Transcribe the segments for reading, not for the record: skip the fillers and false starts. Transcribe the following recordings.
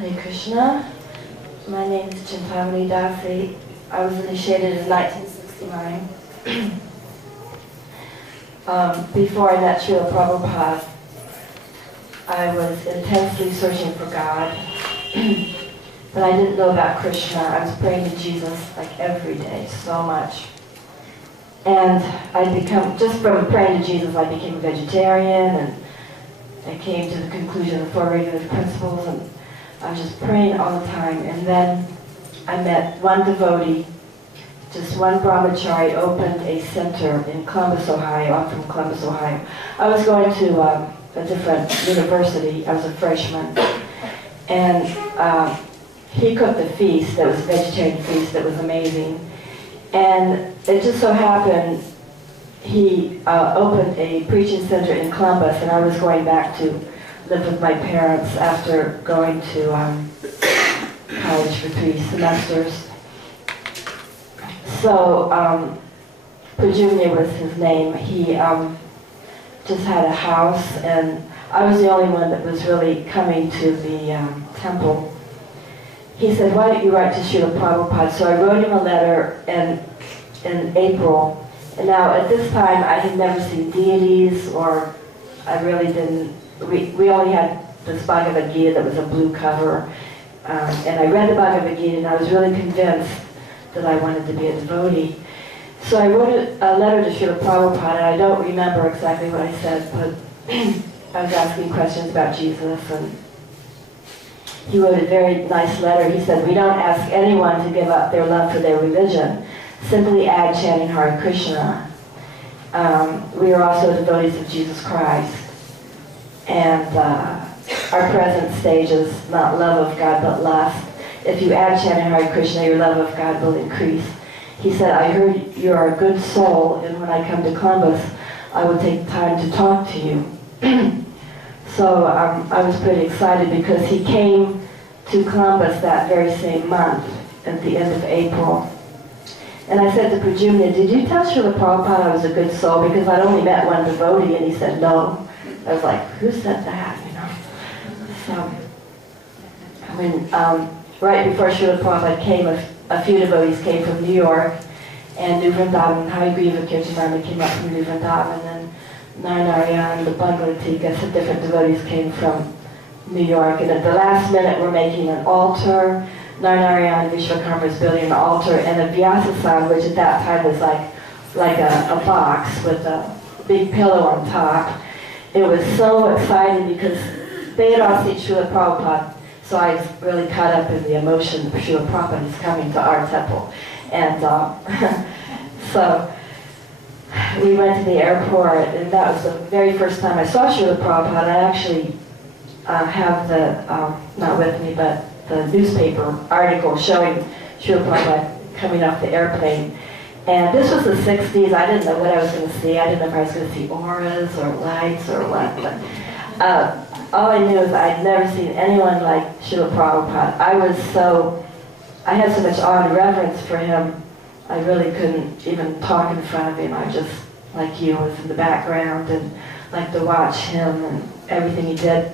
Hare Krishna. My name is Chintamani Dasi. I was initiated in 1969. Before I met Srila Prabhupada, I was intensely searching for God, but I didn't know about Krishna. I was praying to Jesus like every day, so much. And just from praying to Jesus, I became a vegetarian, and I came to the conclusion of 4 regulative principles, and I was just praying all the time. And then I met one devotee, just one brahmachari opened a center in Columbus, Ohio. I'm from Columbus, Ohio. I was going to a different university. I was a freshman. And he cooked a feast that was a vegetarian feast that was amazing. And it just so happened he opened a preaching center in Columbus, and I was going back to live with my parents after going to college for 3 semesters. So, Prajumya was his name. He just had a house, and I was the only one that was really coming to the temple. He said, "Why don't you write to Srila Prabhupada?" So I wrote him a letter in April. And now at this time I had never seen deities, or I really didn't. We only had this Bhagavad Gita that was a blue cover. And I read the Bhagavad Gita, and I was really convinced that I wanted to be a devotee. So I wrote a letter to Srila Prabhupada, and I don't remember exactly what I said, but I was asking questions about Jesus, and he wrote a very nice letter. He said, "We don't ask anyone to give up their love for their religion. Simply add chanting Hare Krishna. We are also devotees of Jesus Christ. And our present stage is not love of God, but lust. If you add chanting Hare Krishna, your love of God will increase." He said, "I heard you are a good soul, and when I come to Columbus, I will take time to talk to you." So I was pretty excited because he came to Columbus that very same month at the end of April. And I said to Prajumya, "Did you tell Srila Prabhupada I was a good soul? Because I'd only met one devotee." And he said, "No." I was like, "Who said that?" You know. So when right before Srila Prabhupada came, a few devotees came from New York and New Vrindaban. Harigriva Kirtan came up from New Vrindaban, and Narayana, the Bhagavatika, some different devotees came from New York. And at the last minute, we're making an altar. Narayana Vishwakarma is building an altar, and a Vyasasan, which at that time was like a box with a big pillow on top. It was so exciting because they had all seen Srila Prabhupada, so I was really caught up in the emotion of Srila Prabhupada is coming to our temple. And so we went to the airport, and that was the very first time I saw Srila Prabhupada. I actually have the, not with me, but the newspaper article showing Srila Prabhupada coming off the airplane. And this was the 60s. I didn't know what I was going to see. I didn't know if I was going to see auras or lights or what. But all I knew is I'd never seen anyone like Srila Prabhupada. I had so much awe and reverence for him, I really couldn't even talk in front of him. I just, like you, was in the background and liked to watch him and everything he did.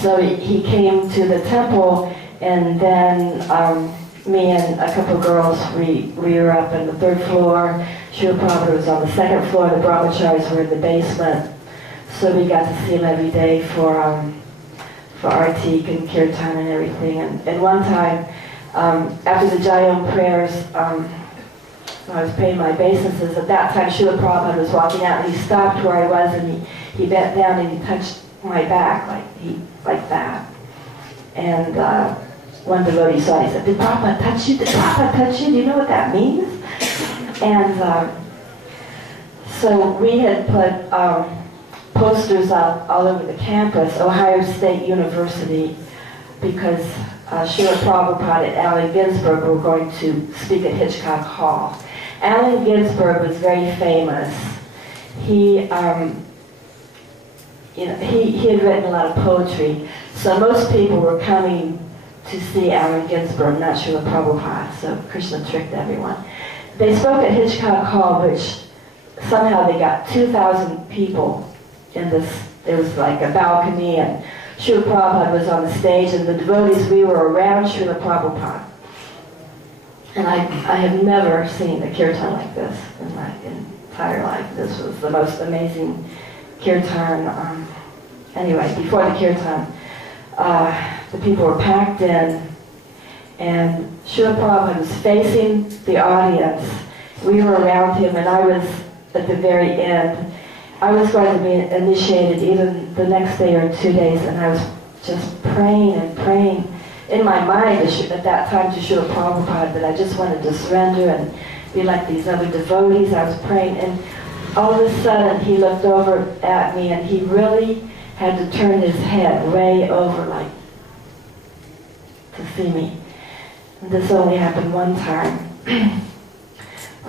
So he came to the temple, and then me and a couple of girls, we were up on the 3rd floor. Srila Prabhupada was on the 2nd floor. The brahmacharis were in the basement. So we got to see him every day for artik and kirtan and everything. And one time, after the Jayam prayers, I was paying my obeisances. At that time, Srila Prabhupada was walking out, and he stopped where I was, and he bent down and he touched my back like that. And one devotee saw it. He said, "Did Prabhupada touch you? Did Prabhupada touch you? Do you know what that means?" And so we had put posters up all over the campus, Ohio State University, because Srila Prabhupada and Allen Ginsberg were going to speak at Hitchcock Hall. Allen Ginsberg was very famous. He had written a lot of poetry, so most people were coming to see Allen Ginsberg, not Srila Prabhupada, so Krishna tricked everyone. They spoke at Hitchcock Hall, which somehow they got 2,000 people in this. There was like a balcony and Srila Prabhupada was on the stage, and the devotees, we were around Srila Prabhupada. And I have never seen a kirtan like this in my entire life. This was the most amazing kirtan. Anyway, before the kirtan, the people were packed in, and Srila Prabhupada was facing the audience. We were around him, and I was at the very end. I was going to be initiated even the next day or 2 days, and I was just praying and praying in my mind at that time to Srila Prabhupada that I just wanted to surrender and be like these other devotees. I was praying, and all of a sudden he looked over at me, and he really had to turn his head way over, like, to see me. And this only happened one time.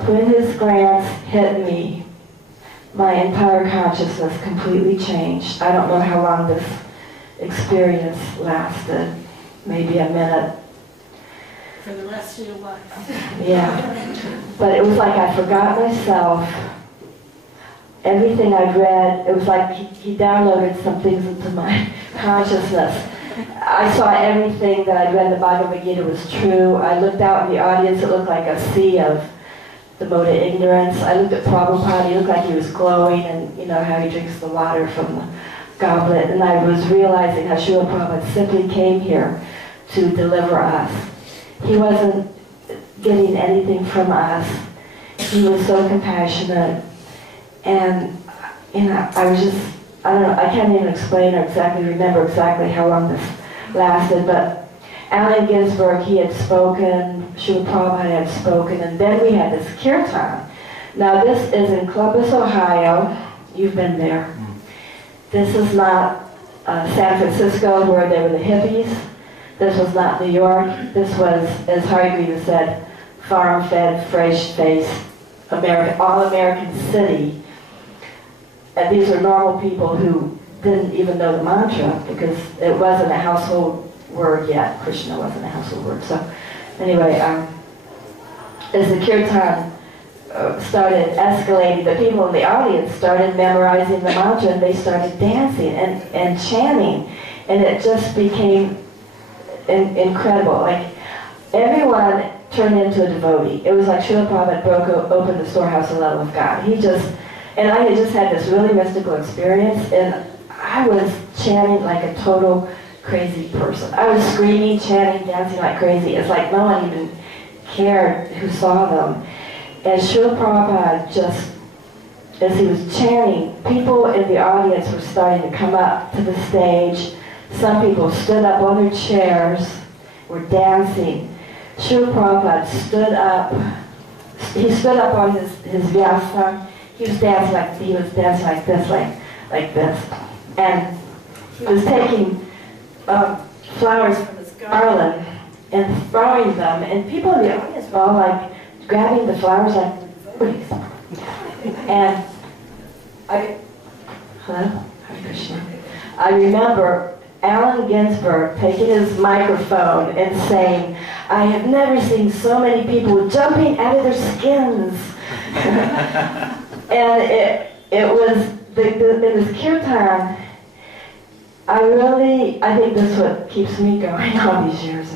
When his glance hit me, my entire consciousness completely changed. I don't know how long this experience lasted. Maybe a minute. For the rest of your life. Yeah. But it was like I forgot myself. Everything I'd read, it was like he downloaded some things into my consciousness. I saw everything that I'd read in the Bhagavad Gita was true. I looked out in the audience, it looked like a sea of the mode of ignorance. I looked at Prabhupada, he looked like he was glowing, and you know how he drinks the water from the goblet, and I was realizing how Srila Prabhupada simply came here to deliver us. He wasn't getting anything from us. He was so compassionate, and you know, I was just, I don't know, I can't even explain or exactly remember exactly how long this lasted, but Allen Ginsberg, he had spoken, Srila Prabhupada had spoken, and then we had this kirtan. Now this is in Columbus, Ohio. You've been there. This is not San Francisco where they were the hippies. This was not New York. This was, as Harigrava said, farm-fed, fresh-faced, all-American city. And these are normal people who didn't even know the mantra because it wasn't a household word yet. Krishna wasn't a household word. So anyway, as the kirtan started escalating, the people in the audience started memorizing the mantra, and they started dancing and chanting, and it just became incredible. Like, everyone turned into a devotee. It was like Srila Prabhupada opened the storehouse of love of God. And I had just had this really mystical experience, and I was chanting like a total crazy person. I was screaming, chanting, dancing like crazy. It's like no one even cared who saw them. And Srila Prabhupada just, as he was chanting, people in the audience were starting to come up to the stage. Some people stood up on their chairs, were dancing. Srila Prabhupada stood up. He stood up on his vyasa. He was dancing like this, like this. And he was taking flowers from his garland and throwing them. And people in the audience were all like, grabbing the flowers like devotees. And I remember Allen Ginsberg taking his microphone and saying, "I have never seen so many people jumping out of their skins." And it was, in this kirtan, I think this is what keeps me going all these years.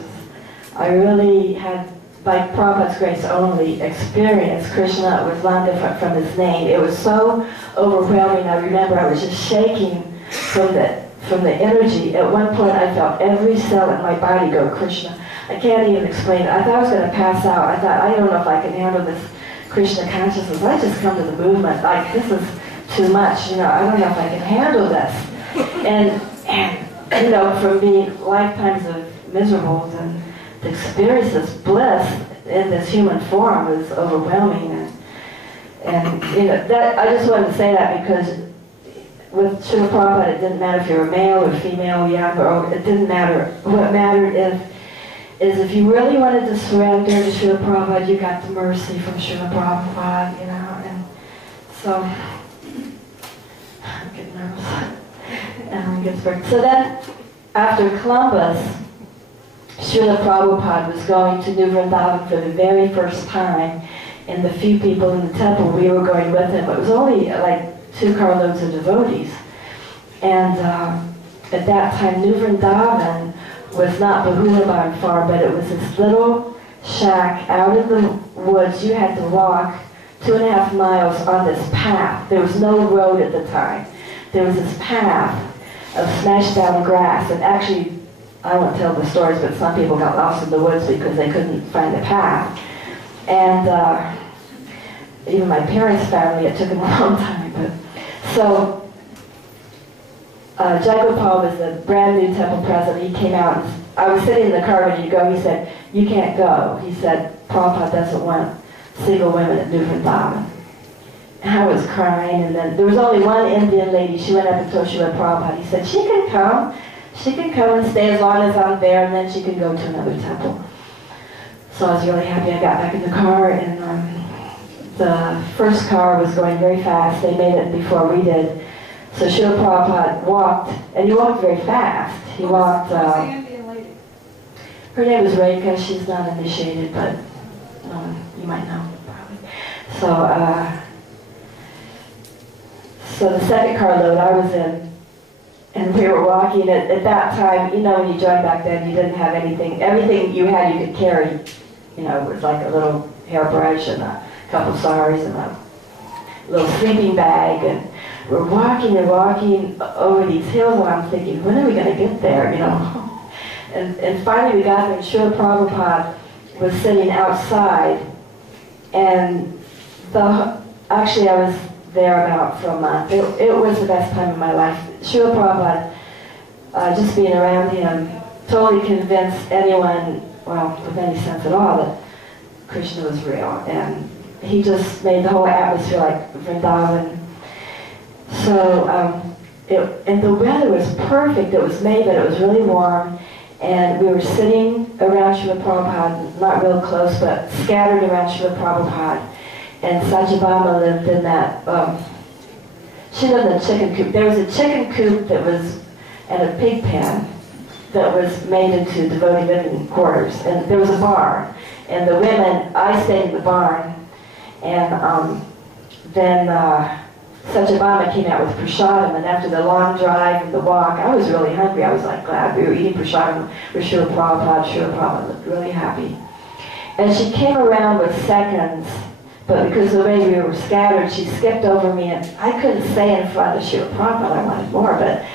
I really had, by Prabhupada's grace only, experienced Krishna was not different from his name. It was so overwhelming. I remember I was just shaking from the energy. At one point I felt every cell in my body go, Krishna. I can't even explain it. I thought I was going to pass out. I thought, I don't know if I can handle this Krishna consciousness. I just come to the movement. Like, this is too much. You know, I don't know if I can handle this. And you know, from being lifetimes of miserable, and to experience this bliss in this human form was overwhelming. And you know, that, I just wanted to say that because with Srila Prabhupada, it didn't matter if you were male or female, young or old, it didn't matter. What mattered is if you really wanted to surrender to Srila Prabhupada, you got the mercy from Srila Prabhupada, you know. And so, I'm getting nervous. So then, after Columbus, Srila Prabhupada was going to New Vrindavan for the very first time, and the few people in the temple, we were going with him. It was only like 2 carloads of devotees. And at that time, New Vrindavan was not Vrindaban far, but it was this little shack out in the woods. You had to walk 2.5 miles on this path. There was no road at the time. There was this path of smashed down grass, and actually, I won't tell the stories, but some people got lost in the woods because they couldn't find the path. And even my parents' family, it took them a long time. But so Jagopal was the brand new temple president. He came out, and I was sitting in the car when you go. He said, "You can't go." He said, "Prabhupada doesn't want single women at New Vrindavan." And I was crying, and then there was only one Indian lady. She went up and told Srila Prabhupada. He said, "She can come. She can come and stay as long as I'm there, and then she can go to another temple." So I was really happy. I got back in the car, and the first car was going very fast. They made it before we did. So Srila Prabhupada walked, and he walked very fast. He walked... Who's the Indian lady? Her name was Rekha. She's not initiated, but you might know, probably. So the second carload I was in, and we were walking. At that time, you know, when you joined back then, you didn't have anything. Everything you had, you could carry. You know, it was like a little hairbrush and a couple saris and a little sleeping bag. And we're walking and walking over these hills, and I'm thinking, when are we going to get there, you know? And finally we got there, and Srila Prabhupada was sitting outside, and actually I was there about for a month. It was the best time of my life. Srila Prabhupada, just being around him, totally convinced anyone, well, with any sense at all, that Krishna was real. And he just made the whole atmosphere like Vrindavan. So, and the weather was perfect. It was May, but it was really warm. And we were sitting around Srila Prabhupada, not real close, but scattered around Srila Prabhupada. And Satyabhama lived in that, she lived in a chicken coop. There was a chicken coop that was, and a pig pen that was made into devotee living quarters. And there was a barn. And the women, I stayed in the barn. And then Satyabhama came out with prasadam, and after the long drive and the walk, I was really hungry. I was like glad we were eating prasadam with Srila Prabhupada. Srila Prabhupada looked really happy. And she came around with seconds, but because of the way we were scattered, she skipped over me, and I couldn't stay in front of Srila Prabhupada. I wanted more, but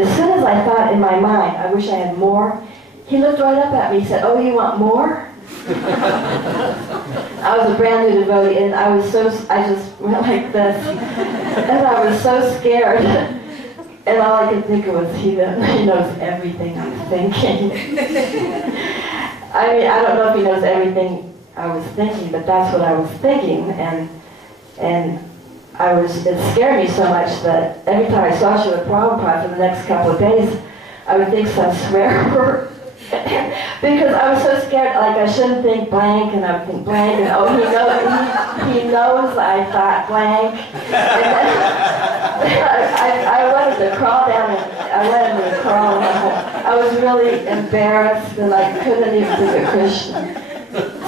as soon as I thought in my mind, I wish I had more, he looked right up at me. He said, "Oh, you want more?" I was a brand new devotee, and I just went like this, and I was so scared, and all I could think of was, he knows everything I'm thinking. I mean, I don't know if he knows everything I was thinking, but that's what I was thinking, and it scared me so much that every time I saw Srila Prabhupada for the next couple of days, I would think some swear word. Because I was so scared, like I shouldn't think blank, and I would think blank, and oh, he knows I thought blank. And then I wanted to crawl down, and I wanted to crawl, and I was really embarrassed, and I couldn't even think of Krishna.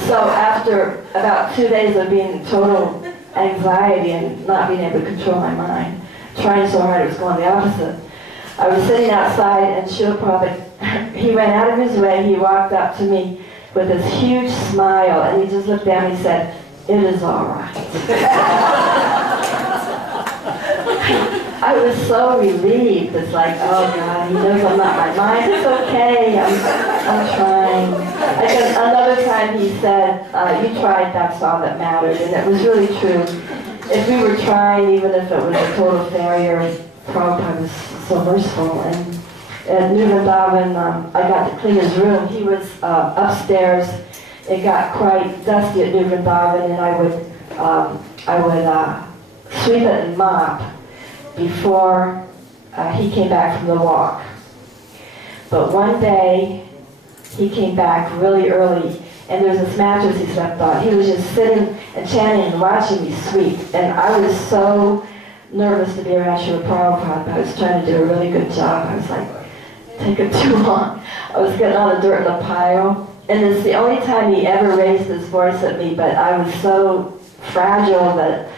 So after about 2 days of being in total anxiety and not being able to control my mind, trying so hard, it was going the opposite. I was sitting outside, and Srila Prabhupada, he went out of his way, he walked up to me with this huge smile, and he just looked down and he said, "It is all right." I was so relieved. It's like, oh God, he knows I'm not my mind. It's okay, I'm trying. Another time he said, "You tried, that's all that mattered," and it was really true. If we were trying, even if it was a total failure, Prabhupada was so merciful. And at New Vrindavan, I got to clean his room. He was upstairs. It got quite dusty at New Vrindavan, and I would sweep it and mop before he came back from the walk. But one day, he came back really early, and there was this mattress he slept on. He was just sitting and chanting and watching me sweep, and I was so nervous to be around Srila Prabhupada, but I was trying to do a really good job. I was like, taking too long. I was getting all the dirt in the pile, and it's the only time he ever raised his voice at me, but I was so fragile that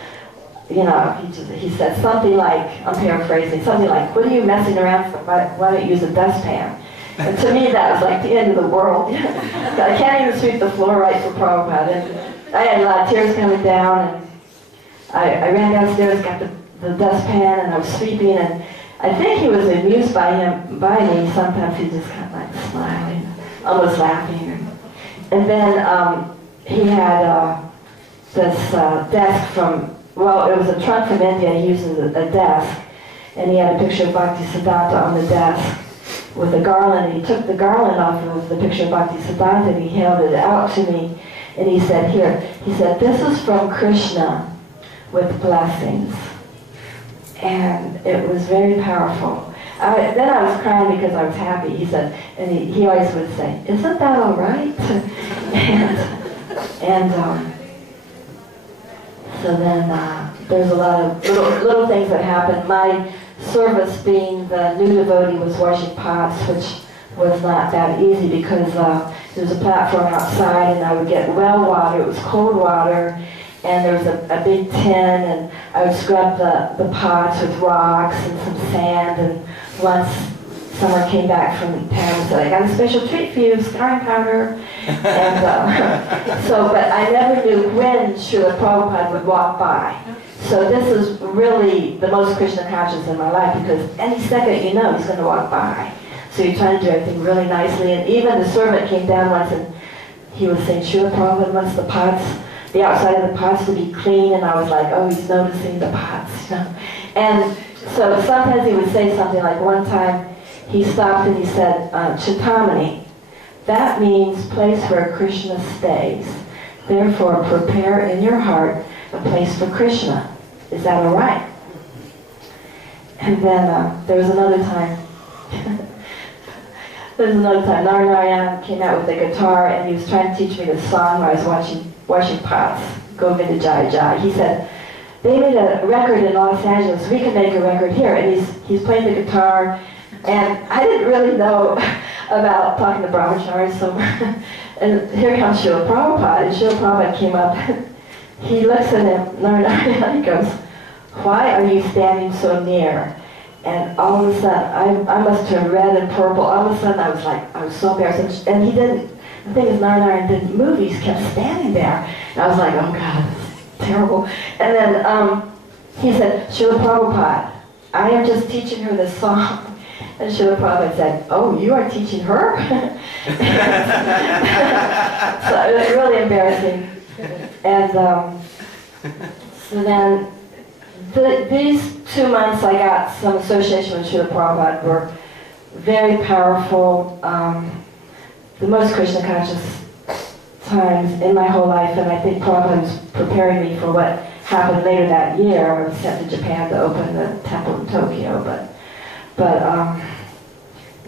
he said something like, I'm paraphrasing, something like, what are you messing around for? Why don't you use a dustpan? And to me, that was like the end of the world. I can't even sweep the floor right for Prabhupada. And I had a lot of tears coming down, and I ran downstairs, got the dustpan, and I was sweeping, and I think he was amused by me. Sometimes he just kind of like smiling, almost laughing. And then he had this desk from, well, it was a trunk from India. He uses a desk, and he had a picture of Bhaktisiddhanta on the desk with a garland. And he took the garland off of the picture of Bhaktisiddhanta, and he held it out to me, and he said, here, he said, this is from Krishna with blessings. And it was very powerful. Then I was crying because I was happy. He said, and he always would say, isn't that all right? and so then there's a lot of little things that happened. My service, being the new devotee, was washing pots, which was not that easy because there was a platform outside, and I would get well water. It was cold water, and there was a big tin, and I would scrub the pots with rocks and some sand. And once someone came back from town and said, I got a special treat for you, scarring powder. And but I never knew when Srila Prabhupada would walk by. So this is really the most Krishna conscious in my life, because any second he's going to walk by. So you're trying to do everything really nicely. And even the servant came down once, and he was saying, Srila Prabhupada wants the outside of the pots to be clean, and I was like, oh, he's noticing the pots, And so sometimes he would say something like, one time he stopped and he said, Chintamani, that means place where Krishna stays. Therefore, prepare in your heart a place for Krishna. Is that all right? And then there was another time. Narayana came out with a guitar, and he was trying to teach me this song while I was washing pots, Govinda Jai Jai. He said, they made a record in Los Angeles, we can make a record here. And he's playing the guitar, and I didn't really know about talking to brahmacharis, so and here comes Srila Prabhupada, and Srila Prabhupada came up. He looks at him, Narayana, he goes, why are you standing so near? And all of a sudden, I must turn red and purple. All of a sudden, I was so embarrassed. And he didn't, the thing is, Narayana didn't move, he just kept standing there. And I was like, oh God, this is terrible. And then he said, Srila Prabhupada, I am just teaching her this song. And Srila Prabhupada said, oh, you are teaching her? So it was really embarrassing. And so then, these 2 months I got some association with Srila Prabhupada were very powerful, the most Krishna conscious times in my whole life, and I think Prabhupada was preparing me for what happened later that year. I was sent to Japan to open the temple in Tokyo, but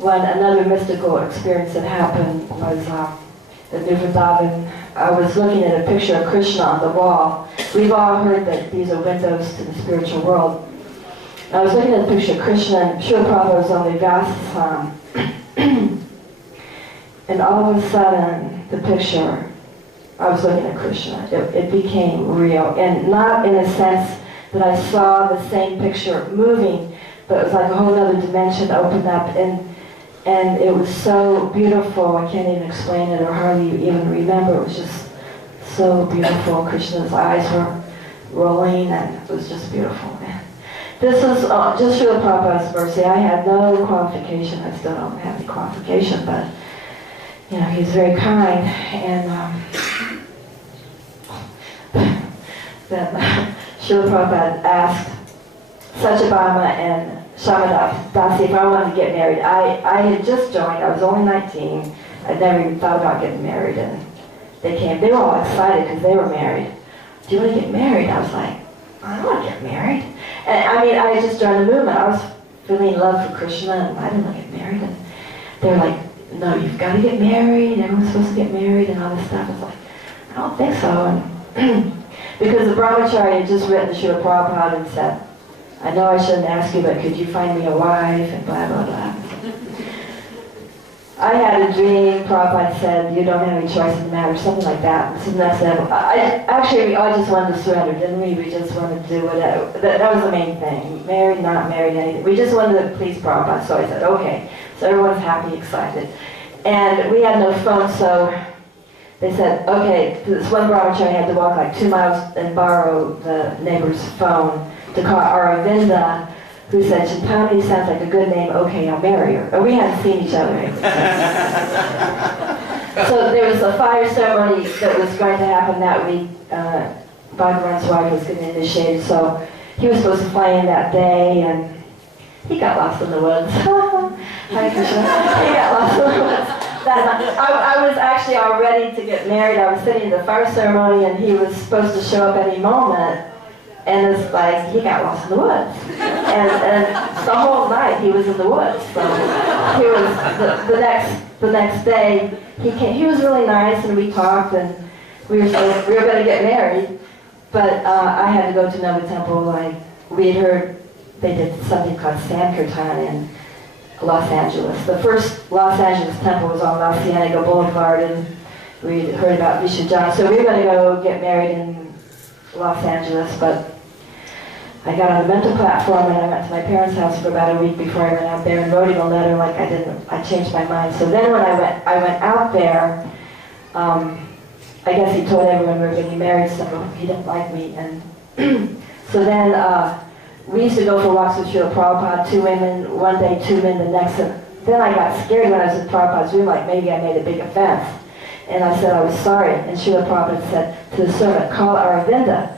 another mystical experience that happened was at Vrindavan. I was looking at a picture of Krishna on the wall. We've all heard that these are windows to the spiritual world. I was looking at a picture of Krishna, and Srila Prabhupada was on the Vyasa. And all of a sudden, the picture, I was looking at Krishna. It became real, and not in a sense that I saw the same picture moving, but it was like a whole other dimension opened up, and it was so beautiful. I can't even explain it or hardly even remember. It was just so beautiful. Krishna's eyes were rolling, and it was just beautiful. This is just Srila Prabhupada's mercy. I had no qualification. I still don't have any qualification, but he's very kind. And then Srila Prabhupada asked Satyabhama and Dasi if I wanted to get married. I had just joined. I was only 19. I'd never even thought about getting married, and they came. They were all excited because they were married. Do you want to get married? I was like, I don't want to get married. And I mean, I had just joined the movement. I was feeling love for Krishna, and I didn't want to get married. And they were like, no, you've got to get married. Everyone's supposed to get married and all this stuff. I was like, I don't think so. And because the brahmachari had just written to Srila Prabhupada and said, I know I shouldn't ask you, but could you find me a wife, and blah, blah, blah. I had a dream, Prabhupada said, you don't have any choice in the matter, something like that. So that's it. Actually, we all just wanted to surrender, didn't we? We just wanted to do whatever. That was the main thing. Married, not married, anything. We just wanted to please Prabhupada, so I said, okay. So everyone's happy, excited. And we had no phone, so they said, okay, this one brahmachari had to walk like 2 miles and borrow the neighbor's phone to call Aravinda, who said, Chintamani sounds like a good name, okay, I'll marry her. And we hadn't seen each other. So there was a fire ceremony that was going to happen that week. Bhagavan's wife was getting initiated, so he was supposed to fly in that day, and he got lost in the woods. Hare Krishna. He got lost in the woods. I was actually all ready to get married. I was sitting in the fire ceremony, and he was supposed to show up any moment. And it's like, he got lost in the woods. And the whole night he was in the woods. So he was, the next day, he came. He was really nice, and we talked, and we were going to get married. But I had to go to another temple. Like, we had heard they did something called Sankirtan in Los Angeles. The first Los Angeles temple was on La Cienega Boulevard, and we heard about Vishajan. So we were going to go get married in Los Angeles, but I got on the mental platform and I went to my parents' house for about a week before I went out there and wrote him a letter like I changed my mind. So then when I went out there, I guess he told everyone we were getting married, so he didn't like me. And so then we used to go for walks with Srila Prabhupada, 2 women, one day 2 men, the next. And then I got scared when I was in Prabhupada's room, like maybe I made a big offense. And I said I was sorry, and Srila Prabhupada said to the servant, call Aravinda.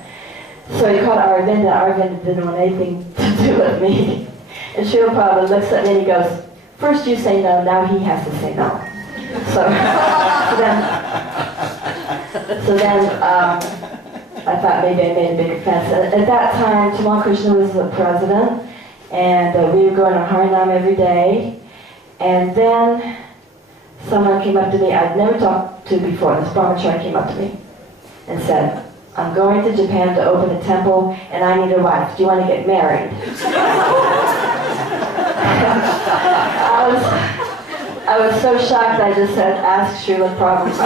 So he called Aravinda. Aravinda didn't want anything to do with me. And Srila Prabhupada looks at me and he goes, first you say no, now he has to say no. So then I thought maybe I made a big offense. At that time, Tamal Krishna was the president, and we were going to Harinam every day. And then someone came up to me I'd never talked to before. This brahmachari came up to me and said, I'm going to Japan to open a temple and I need a wife. Do you want to get married? I was so shocked I just said, ask Srila Prabhupada.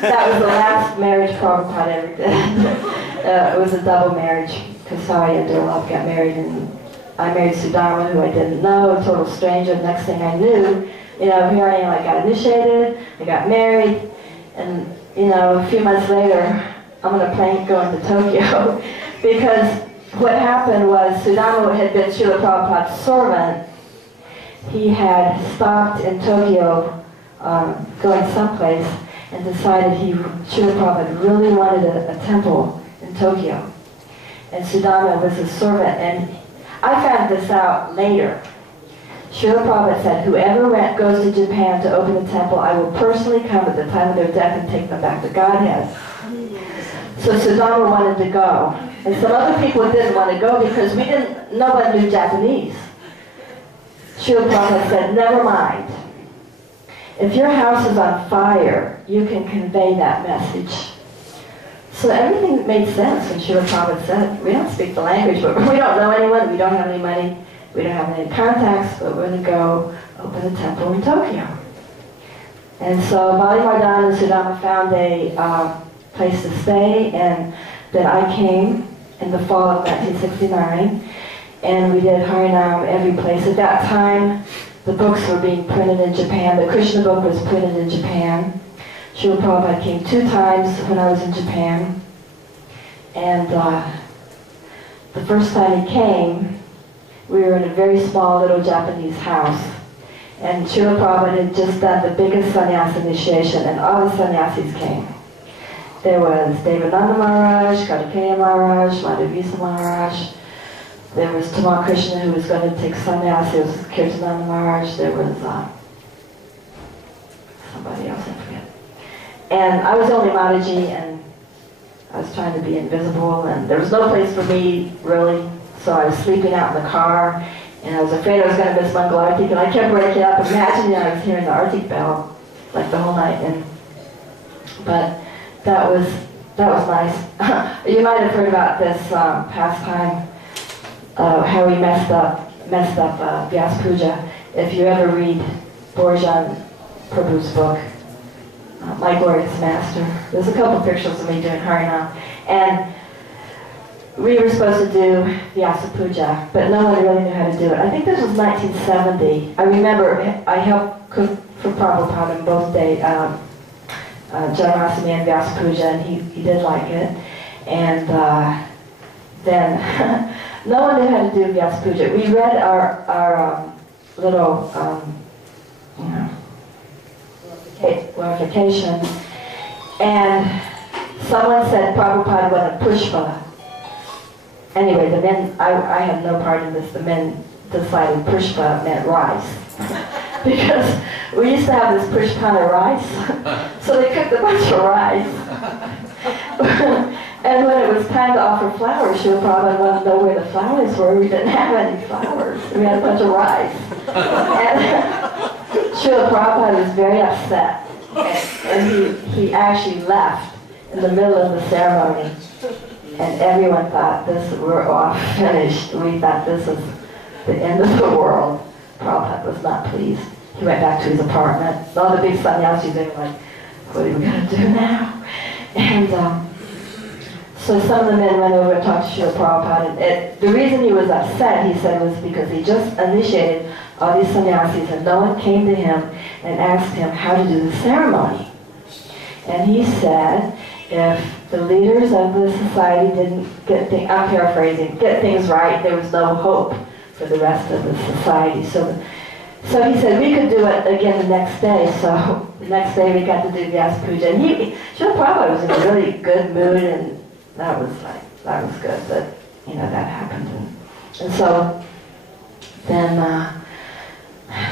That was the last marriage Prabhupada ever did. It was a double marriage. Kasari and Durlab got married, and I married Sudama, who I didn't know, a total stranger. The next thing I knew, here I am, I got initiated, I got married, and a few months later, I'm on a plane going to Tokyo, because what happened was Sudama had been Srila Prabhupada's servant. He had stopped in Tokyo, going someplace, and decided Srila Prabhupada really wanted a temple in Tokyo. And Sudama was his servant, and I found this out later. Srila Prabhupada said, whoever goes to Japan to open a temple, I will personally come at the time of their death and take them back to Godhead. So Sudama wanted to go. And some other people didn't want to go because nobody knew Japanese. Srila Prabhupada said, never mind. If your house is on fire, you can convey that message. So everything made sense when Srila Prabhupada said, we don't speak the language, but we don't know anyone, we don't have any money, we don't have any contacts, but we're going to go open a temple in Tokyo. And so Bali Mardana and Sudama found a place to stay, and then I came in the fall of 1969, and we did Harinam every place. At that time, the books were being printed in Japan. The Krishna book was printed in Japan. Srila Prabhupada came 2 times when I was in Japan. And the first time he came, we were in a very small little Japanese house. And Srila Prabhupada had just done the biggest sannyas initiation, and all the sannyasis came. There was Devananda Maharaj, Kartikeya Maharaj, Madhavisa Maharaj. There was Tamal Krishna, who was going to take sannyas. There was Kirtan Maharaj. There was somebody else, I forget. And I was the only Mataji, and I was trying to be invisible, and there was no place for me, really. So I was sleeping out in the car, and I was afraid I was going to miss Mangal Artik, and I kept waking up, imagining I was hearing the Artik bell, like the whole night. But that was nice. You might have heard about this pastime, how we messed up Vyas Puja. if you ever read Borjan Prabhu's book, My Glorious Master, there's a couple pictures of me doing Harinam. And we were supposed to do Vyasa Puja, but no one really knew how to do it. I think this was 1970. I remember I helped cook for Prabhupada on both days, Janmashtami and Vyasa Puja, and he did like it. And then no one knew how to do Vyasa Puja. We read our little, glorification, and someone said Prabhupada went a pushpa. Anyway, the men, I had no part in this, the men decided pushpa meant rice. Because we used to have this pushpana rice, so they cooked a bunch of rice. And when it was time to offer flowers, Srila Prabhupada wanted to know where the flowers were. We didn't have any flowers. We had a bunch of rice. And Srila Prabhupada was very upset. And he actually left in the middle of the ceremony. And everyone thought we're all finished. We thought this was the end of the world. Prabhupada was not pleased. He went back to his apartment. All the big sannyasis, they were like, what are we going to do now? And so some of the men went over and talked to Srila Prabhupada. And the reason he was upset, he said, was because he just initiated all these sannyasis and no one came to him and asked him how to do the ceremony. And he said, if the leaders of the society didn't get things, I'm paraphrasing, get things right, there was no hope for the rest of the society. So he said we could do it again the next day. So the next day we got to do Vyasa Puja. And Srila Prabhupada was in a really good mood, and that was good. But that happened. And so then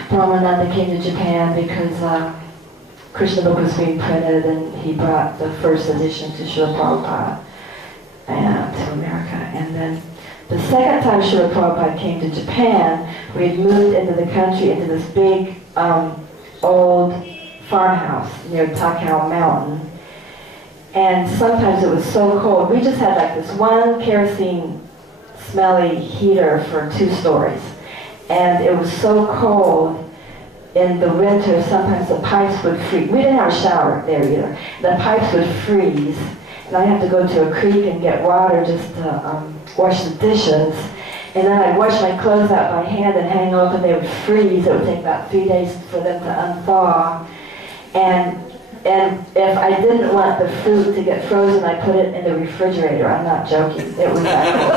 Brahmananda came to Japan because Krishna book was being printed, and he brought the first edition to Srila Prabhupada to America. And then the second time Srila Prabhupada came to Japan, we had moved into the country, into this big old farmhouse near Takao Mountain. And sometimes it was so cold. We just had like this one kerosene smelly heater for 2 stories. And it was so cold in the winter, sometimes the pipes would freeze. We didn't have a shower there either. The pipes would freeze. And I'd have to go to a creek and get water just to wash the dishes. And then I'd wash my clothes out by hand and hang up, and they would freeze. It would take about 3 days for them to unthaw. And if I didn't want the fruit to get frozen, I put it in the refrigerator. I'm not joking. It was that cold.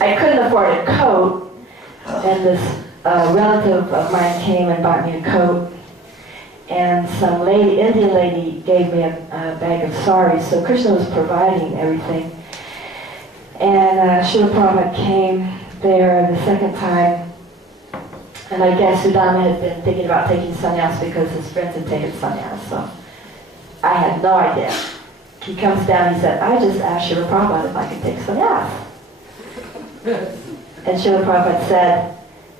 I couldn't afford a coat, and this relative of mine came and bought me a coat. And some lady, Indian lady, gave me a bag of saris. So Krishna was providing everything. And Srila Prabhupada came there the second time. And I guess Sudama had been thinking about taking sannyas because his friends had taken sannyas. So I had no idea. He comes down, he said, I just asked Srila Prabhupada if I could take sannyas. And Srila Prabhupada said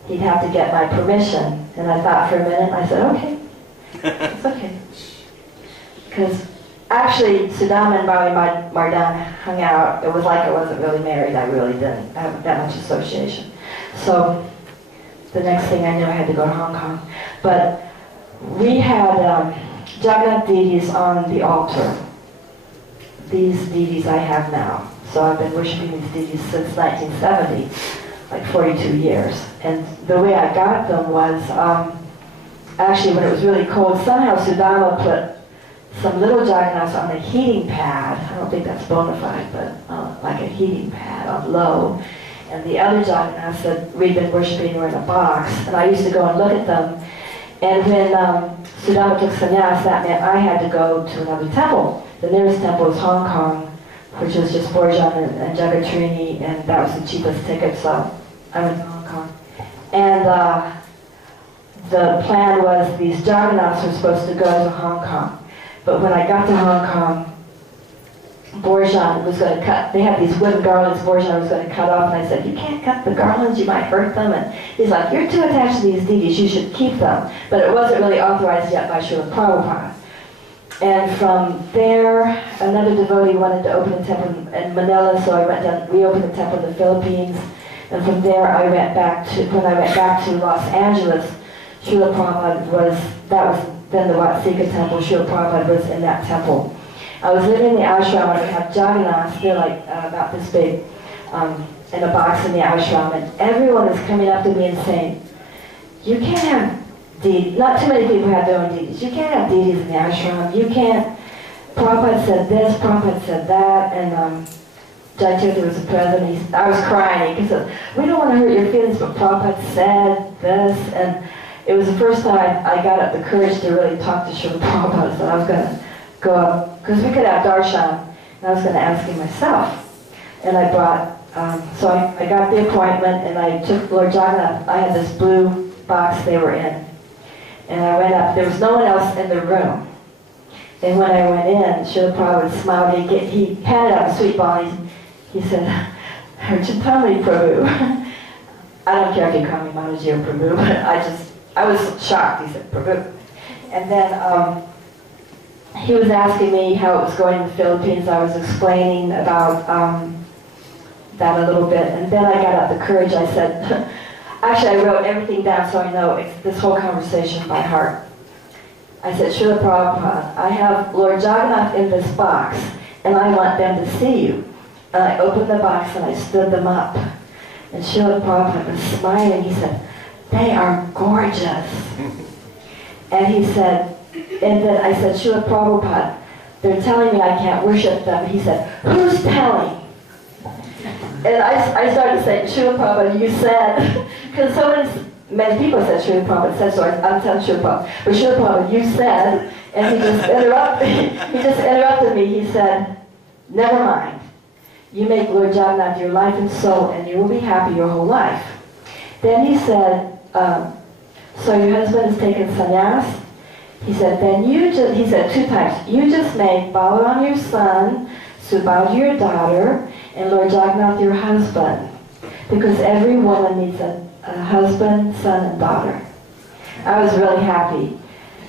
he'd have to get my permission. And I thought for a minute, I said, okay. It's okay. Because actually, Sudama and Bali Mardan hung out. It was like I wasn't really married. I really didn't have that much association. So the next thing I knew, I had to go to Hong Kong. But we had Jagannath deities on the altar. These deities I have now. So I've been worshiping these deities since 1970, like 42 years. And the way I got them was, actually, when it was really cold, somehow Sudama put some little Jagannaths on the heating pad. I don't think that's bona fide, but like a heating pad on low. And the other Jagannaths that we'd been worshiping were in a box. And I used to go and look at them. And when Sudama took sannyas, that meant I had to go to another temple. The nearest temple was Hong Kong, which was just Borjan and Jagatrini, and that was the cheapest ticket, so I went to Hong Kong. And the plan was these Jagannaths were supposed to go to Hong Kong. But when I got to Hong Kong, Borjan was going to cut, they had these wooden garlands Borjan was going to cut off, and I said, you can't cut the garlands, you might hurt them. And he's like, you're too attached to these deities, you should keep them. But it wasn't really authorized yet by Srila Prabhupada. And from there, another devotee wanted to open a temple in Manila, so I went down, we opened a temple in the Philippines. And from there, when I went back to Los Angeles, Srila Prabhupada then the Vatsika temple. Srila Prabhupada was in that temple. I was living in the ashram, and we had Jagannath, they're like about this big, in a box in the ashram, and everyone is coming up to me and saying, you can't have deities, not too many people have their own deities, you can't have deities in the ashram, you can't, Prabhupada said this, Prabhupada said that, and Jaitirtha was the president, I was crying, he said, we don't want to hurt your feelings, but Prabhupada said this, and it was the first time I got up the courage to really talk to Srila Prabhupada, so I was going to go up, because we could have darshan, and I was going to ask him myself. And I brought, so I got the appointment, and I took Lord Jagannath. I had this blue box they were in. And I went up, there was no one else in the room. And when I went in, Srila Prabhupada smiled, he handed out a sweet ball, he said, Chintamani Prabhu. I don't care if you call me Mataji or Prabhu, but I was shocked, he said, Prabhu. And then, he was asking me how it was going in the Philippines. I was explaining about that a little bit. And then I got up the courage. I said, actually I wrote everything down so I know this whole conversation by heart. I said, Srila Prabhupada, I have Lord Jagannath in this box, and I want them to see you. And I opened the box and I stood them up. And Srila Prabhupada was smiling. He said, they are gorgeous. And he said, and then I said, Srila Prabhupada, they're telling me I can't worship them. He said, who's telling? And I started saying, Srila Prabhupada, you said, because many people said Srila Prabhupada said, so I'm telling Srila Prabhupada, but Srila Prabhupada, you said, and he just interrupted me. He said, never mind. You make Lord Jagannath your life and soul, and you will be happy your whole life. Then he said, so your husband has taken sannyas? He said, he said 2 times, you just make Balaram your son, Subhadra your daughter, and Lord Jagannath your husband. Because every woman needs a husband, son, and daughter. I was really happy.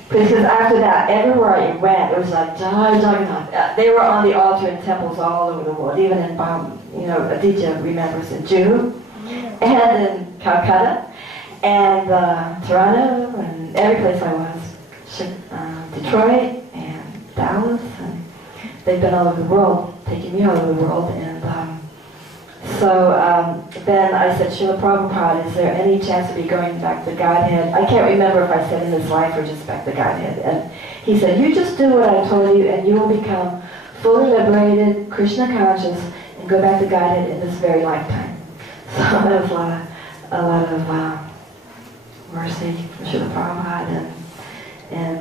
Because after that, everywhere I went, it was like, Jai Jagannath. They were on the altar in temples all over the world, even in, Aditya remembers in Jew, and in Calcutta, and Toronto, and every place I was. Detroit and Dallas, and they've been all over the world, taking me all over the world, and then I said, Srila Prabhupada, is there any chance of me going back to Godhead? I can't remember if I said in this life or just back to Godhead. And he said, you just do what I told you, and you will become fully liberated, Krishna conscious, and go back to Godhead in this very lifetime. So that was a lot of mercy from Srila Prabhupada, and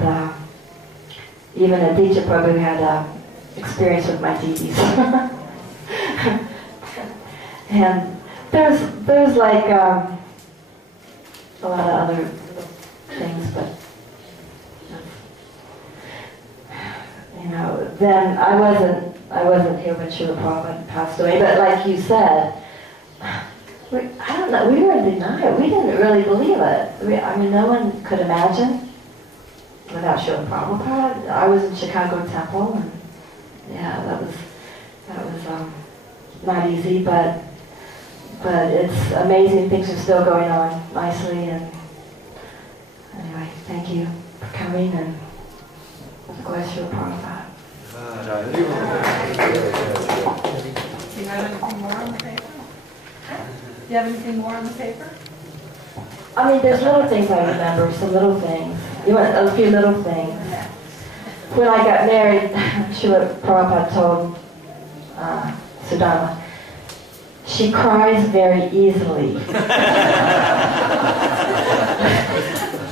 even Aditya Prabhu had experience with my deities. And there's like a lot of other things, but then I wasn't here when Srila Prabhupada passed away. But like you said, I don't know, we were in denial. We didn't really believe it. No one could imagine without Srila Prabhupada. I was in Chicago Temple, and yeah, that was not easy, but it's amazing. Things are still going on nicely, and anyway, thank you for coming, and God bless Srila Prabhupada. Do you have anything more on the paper? Do you have anything more on the paper? There's little things I remember, some little things. You want a few little things. When I got married, Srila Prabhupada told Sudama, she cries very easily.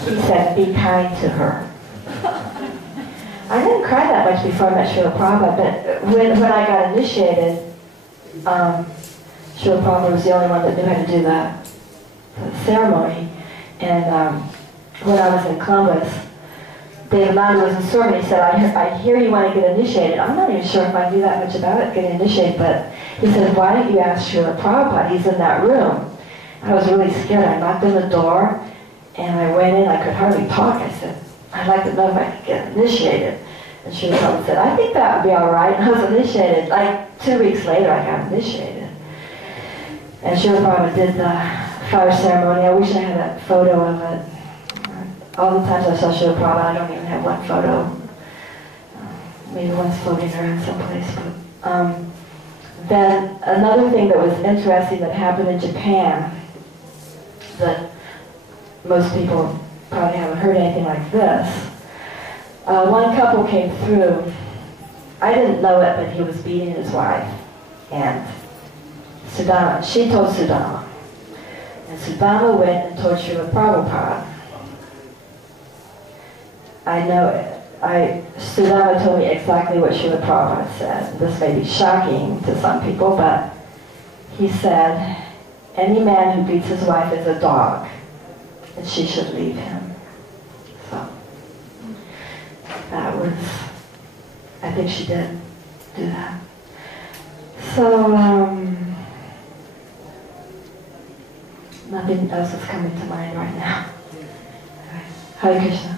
He said, be kind to her. I didn't cry that much before I met Srila Prabhupada, but when I got initiated, Srila Prabhupada was the only one that knew how to do the ceremony. And when I was in Columbus, Devananda was in Sorb, and he said, I hear you want to get initiated. I'm not even sure if I knew that much about it, getting initiated, but he said, why don't you ask Srila Prabhupada? He's in that room. I was really scared. I knocked on the door, and I went in. I could hardly talk. I said, I'd like to know if I could get initiated. And Srila Prabhupada said, I think that would be all right. And I was initiated. Like 2 weeks later, I got initiated. And Srila Prabhupada did the fire ceremony. I wish I had a photo of it. All the times I saw Srila Prabhupada, I don't even have one photo. Maybe one's floating around someplace. But, then another thing that was interesting that happened in Japan, that most people probably haven't heard anything like this. One couple came through. I didn't know it, but he was beating his wife. And Sudama, she told Sudama. And Sudama went and told Srila Prabhupada. I know it. Sudama told me exactly what Srila Prabhupada said. This may be shocking to some people, but he said, any man who beats his wife is a dog, and she should leave him. So, that was, I think she did do that. So, nothing else is coming to mind right now. Hare Krishna.